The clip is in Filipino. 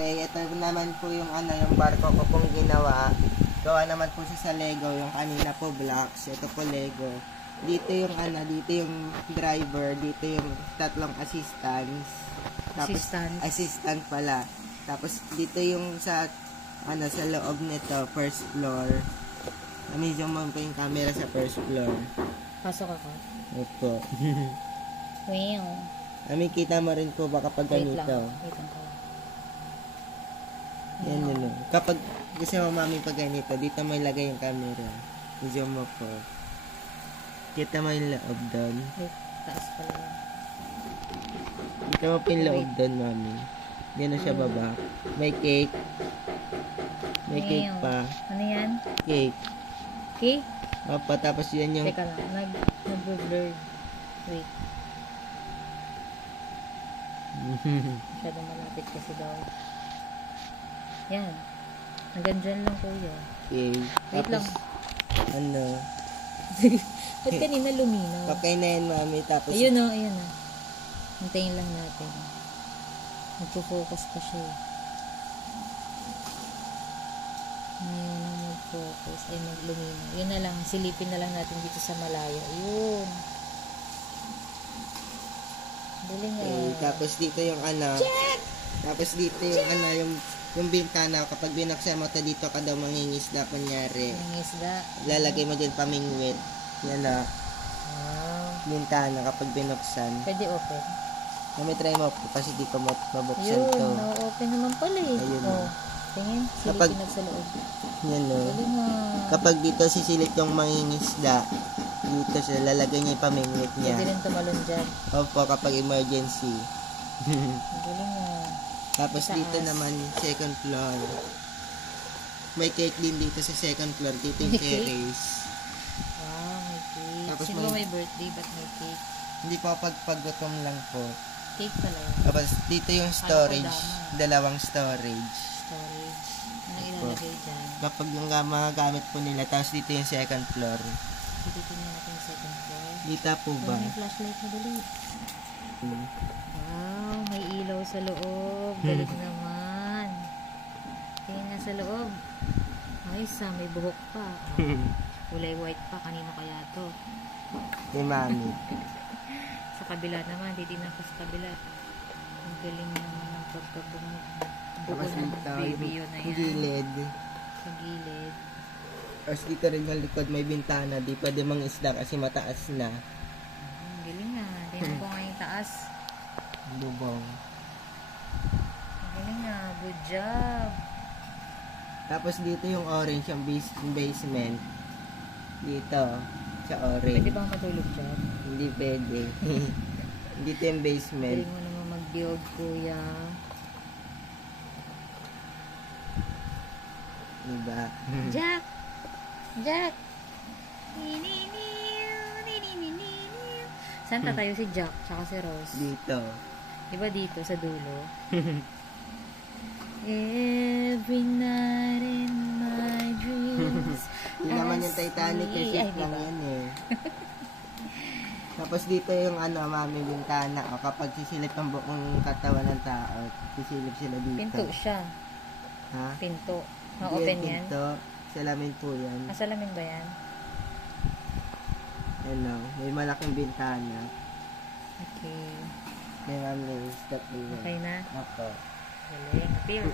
Okay, ito naman po yung ano, yung barko ko pong ginawa. Gawa naman po siya sa Lego, yung kanina po blocks, ito po Lego. Dito yung ano, dito yung driver, dito yung tatlong assistants. Tapos, assistant pala. Tapos dito yung sa ano, sa loob nito, first floor. Medyo mo pa yung camera sa first floor. Pasok ako. Opo. Wow. Kita mo rin po ba kapag ganito? Wait lang po. Yan yun. Kapag gusto mo mami pag ganito, dito mo ilagay yung camera. Medyo mo po. Kita mo yung loob doon. Wait, taas pala yan. Kita mo pa yung loob doon, mami. Hindi na siya baba. May cake. May cake pa. Ano yan? Cake. Cake? Opo, tapos yan yung... Teka lang, nag-blur. Wait. Masyadong malapit kasi daw. Yan. Hanggang dyan lang, kuya. Okay. Wait Tapos, lang. ano? Ba't kanina luminaw? Okay na yan, mami. Tapos, Ayun o, ayun o. Hintayin lang natin. Magpo-focus pa siya. Ngayon na mag-focus. Ay, magluminaw. Yun na lang. Silipin na lang natin dito sa malayo. Ayun. Galing nga. okay. Tapos dito yung ano. Check! Tapos dito yung ano, yung bintana. Kapag binuksan mo ito, dito ka daw mangingisda, kunyari. Mangingisda. Lalagay mo din pamingwit. Yan na. Wow. Bintana kapag binuksan. Pwede open. Kami try mo po kasi di ko mabuksan Yun, to. na-open naman pala eh. Ayun. Oh, tingin, Kapag- silipin sa loob. Yan o. Galing nga. Kapag dito sisilip yung mangingisda, dito siya, lalagay niya yung pamingwit niya. Pwede rin tumalon dyan. Opo, kapag emergency. Galing nga. Tapos Itaas. dito naman, second floor. May cake din dito sa second floor. Dito yung May cake? terrace. Wow, may cake. Tapos Sino may- may birthday, ba't may cake? Hindi po paggutom lang po. Cake pala yan. Tapos dito yung storage. dama. Dalawang storage. Storage. Anong ilalagay dyan? Kapag yung mga gamit po nila. Tapos dito yung second floor. Dito tingnan natin yung second floor. Dito po ba? May flashlight na dali. Hmm. Wow, may ilaw sa loob. Galing naman. Tingnan nga sa loob. Ay, may buhok pa. Oh, kulay white pa. Kanino kaya to? Kay mami. Sa kabila naman, titignan ko sa kabila. Ang galing naman ng pagkabungo. Tapos Buko ng dito baby yun na yung yan. gilid. Sa gilid. Tapos dito rin sa likod may bintana. Di pwede mangisda kasi mataas na. Ang galing nga. Tingnan ko nga yung taas. Bubong. Ang galing nga. Good job. Tapos dito yung orange, yung basement. Dito, sa orange. Pwede bang matulog dyan? Hindi pwede. Dito yung basement. Galing mo naman mag-build, kuya. Diba? Jack! Jack! Saan tatayo si Jack tsaka si Rose? Dito. Diba dito sa dulo? Every night in my dreams. Yun naman yung Titanic. Kasi Ay, lang diba? yan eh. Tapos dito yung ano, mami, bintana. O, kapag sisilip ang buong katawan ng tao, sisilip sila dito. Pinto siya. Ha? Pinto. Hindi Ma-open yan yan? pinto. Salamin po yan. Masalamin ba yan? Ano, may malaking bintana. Okay. May mami, stop din yan. Okay na? Opo. Galing. Appeal.